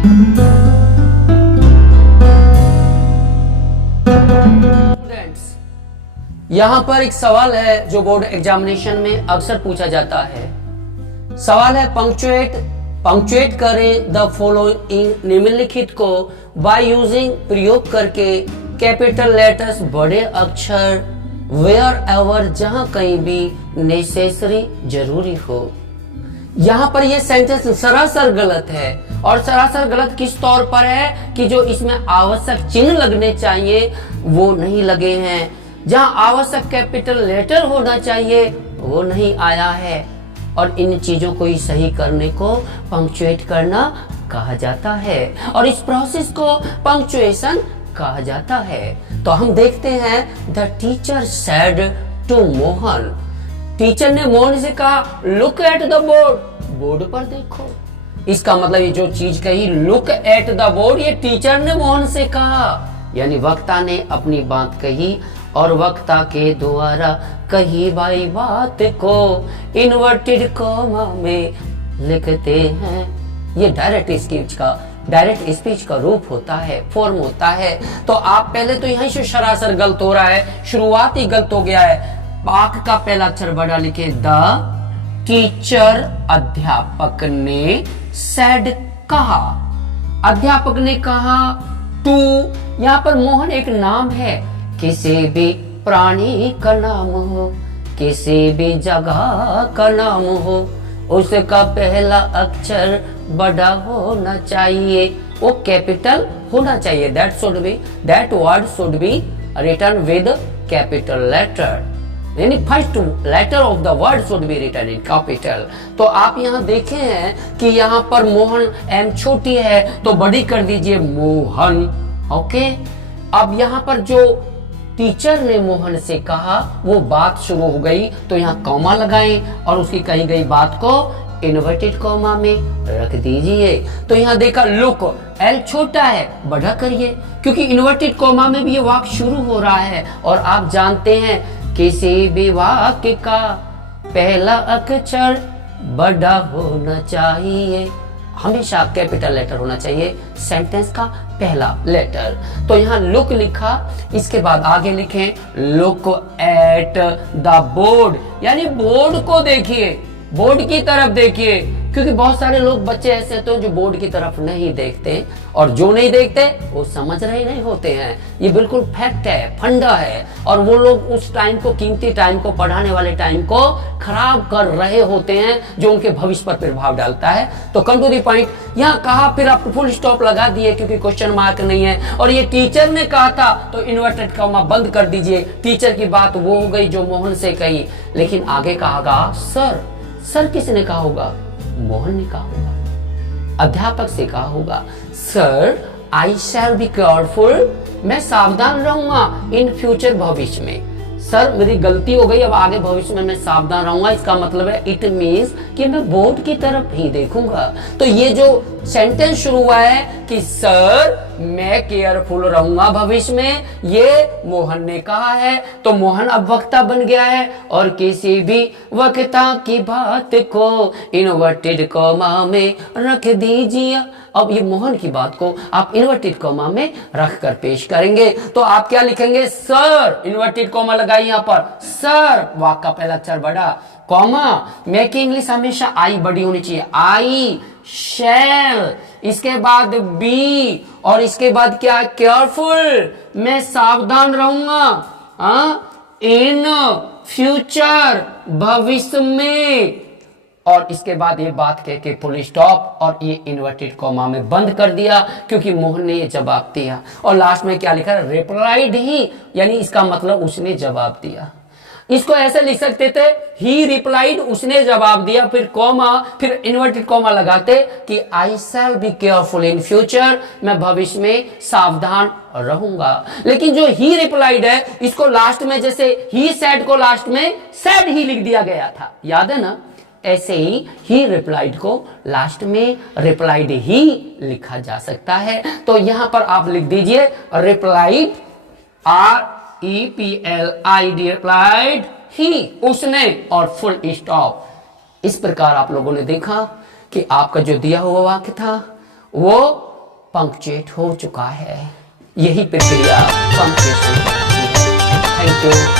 Students, यहाँ पर एक सवाल है जो बोर्ड एग्जामिनेशन में अक्सर पूछा जाता है। सवाल है पंक्चुएट करें द फॉलोइंग निम्नलिखित को बाय यूजिंग प्रयोग करके कैपिटल लेटर्स बड़े अक्षर वेयर एवर जहां कहीं भी नेसेसरी जरूरी हो। यहाँ पर ये सेंटेंस सरासर गलत है और सरासर गलत किस तौर पर है कि जो इसमें आवश्यक चिन्ह लगने चाहिए वो नहीं लगे हैं, जहां आवश्यक कैपिटल लेटर होना चाहिए वो नहीं आया है और इन चीजों को ही सही करने को पंक्चुएट करना कहा जाता है और इस प्रोसेस को पंक्चुएशन कहा जाता है। तो हम देखते हैं the teacher said to Mohan, teacher ने मोहन से कहा look at the board, board पर देखो। इसका मतलब ये जो चीज कही लुक एट द बोर्ड ये टीचर ने मोहन से कहा, यानी वक्ता ने अपनी बात कही और वक्ता के द्वारा कही भाई बात को इन्वर्टेड कॉमा में लिखते हैं। ये डायरेक्ट स्पीच का रूप होता है, फॉर्म होता है। तो आप पहले तो यहीं से सरासर गलत हो रहा है, शुरुआत ही गलत हो गया है। वाक्य का पहला अक्षर बड़ा लिखे द टीचर, अध्यापक ने सेड कहा, अध्यापक ने कहा टू, यहाँ पर मोहन एक नाम है, किसी भी प्राणी का नाम हो, किसी भी जगह का नाम हो, उसका पहला अक्षर बड़ा होना चाहिए, वो कैपिटल होना चाहिए। That word should be written with capital letter, यानी first letter of the word should be written in capital. तो आप यहाँ देखे हैं कि यहाँ पर मोहन एम छोटी है तो बड़ी कर दीजिए मोहन। ओके, अब यहाँ पर जो टीचर ने मोहन से कहा वो बात शुरू हो गई तो यहाँ कॉमा लगाएं और उसकी कही गई बात को इन्वर्टेड कॉमा में रख दीजिए। तो यहाँ देखा लुक, एल छोटा है बड़ा करिए क्योंकि इन्वर्टेड कॉमा में भी ये वाक्य शुरू हो रहा है और आप जानते हैं किसी भी वाक्य का पहला अक्षर बड़ा होना चाहिए, हमेशा कैपिटल लेटर होना चाहिए सेंटेंस का पहला लेटर। तो यहाँ लुक लिखा, इसके बाद आगे लिखें लुक एट द बोर्ड, यानी बोर्ड को देखिए, बोर्ड की तरफ देखिए, क्योंकि बहुत सारे लोग बच्चे ऐसे होते हैं जो बोर्ड की तरफ नहीं देखते और जो नहीं देखते वो समझ रहे नहीं होते हैं। ये बिल्कुल फैक्ट है, फंडा है और वो लोग उस टाइम को, कीमती टाइम को, पढ़ाने वाले टाइम को खराब कर रहे होते हैं जो उनके भविष्य पर प्रभाव डालता है। तो कम टू द पॉइंट, यहाँ कहा फिर आप फुल स्टॉप लगा दिए क्योंकि क्वेश्चन मार्क नहीं है और ये टीचर ने कहा था तो इन्वर्टेड कॉमा बंद कर दीजिए। टीचर की बात वो हो गई जो मोहन से कही, लेकिन आगे कहा सर, सर किसने कहा होगा? मोहन ने कहा होगा, अध्यापक से कहा होगा sir I shall be careful, मैं सावधान रहूंगा इन फ्यूचर, भविष्य में। सर मेरी गलती हो गई, अब आगे भविष्य में मैं सावधान रहूंगा। इसका मतलब है इट मीन्स कि मैं बोर्ड की तरफ ही देखूंगा। तो ये जो सेंटेंस शुरू हुआ है कि सर मैं केयरफुल रहूंगा भविष्य में, ये मोहन ने कहा है। तो मोहन अब वक्ता बन गया है और किसी भी वक्ता की बात को इन्वर्टेड कॉमा में रख दीजिए। अब ये मोहन की बात को आप इन्वर्टेड कॉमा में रख कर पेश करेंगे तो आप क्या लिखेंगे? सर, इन्वर्टेड कॉमा लगाइए यहाँ पर, सर वाक्य का पहला अक्षर बड़ा, कॉमा, मैं की इंग्लिश हमेशा आई बड़ी होनी चाहिए, आई शैल, इसके बाद बी और इसके बाद क्या? केयरफुल, मैं सावधान रहूंगा इन फ्यूचर, भविष्य में, और इसके बाद ये बात कह के फुल स्टॉप और ये इन्वर्टेड कॉमा में बंद कर दिया क्योंकि मोहन ने ये जवाब दिया। और लास्ट में क्या लिखा? रिप्लाइड ही, यानी इसका मतलब उसने जवाब दिया। इसको ऐसे लिख सकते थे ही रिप्लाइड, उसने जवाब दिया, फिर कॉमा, फिर इन्वर्टेड कॉमा लगाते कि I shall be careful in future, मैं भविष्य में सावधान रहूंगा। लेकिन जो ही रिप्लाइड है इसको लास्ट में, जैसे ही सेड को लास्ट में सेड ही लिख दिया गया था, याद है ना? ऐसे ही रिप्लाइड को लास्ट में रिप्लाइड ही लिखा जा सकता है। तो यहां पर आप लिख दीजिए रिप्लाइड, REPLID, रिप्लाइड ही, उसने, और फुल स्टॉप। इस प्रकार आप लोगों ने देखा कि आपका जो दिया हुआ वाक्य था वो पंक्चुएट हो चुका है। यही प्रक्रिया पंक्चुएशन कहलाती है। Thank you.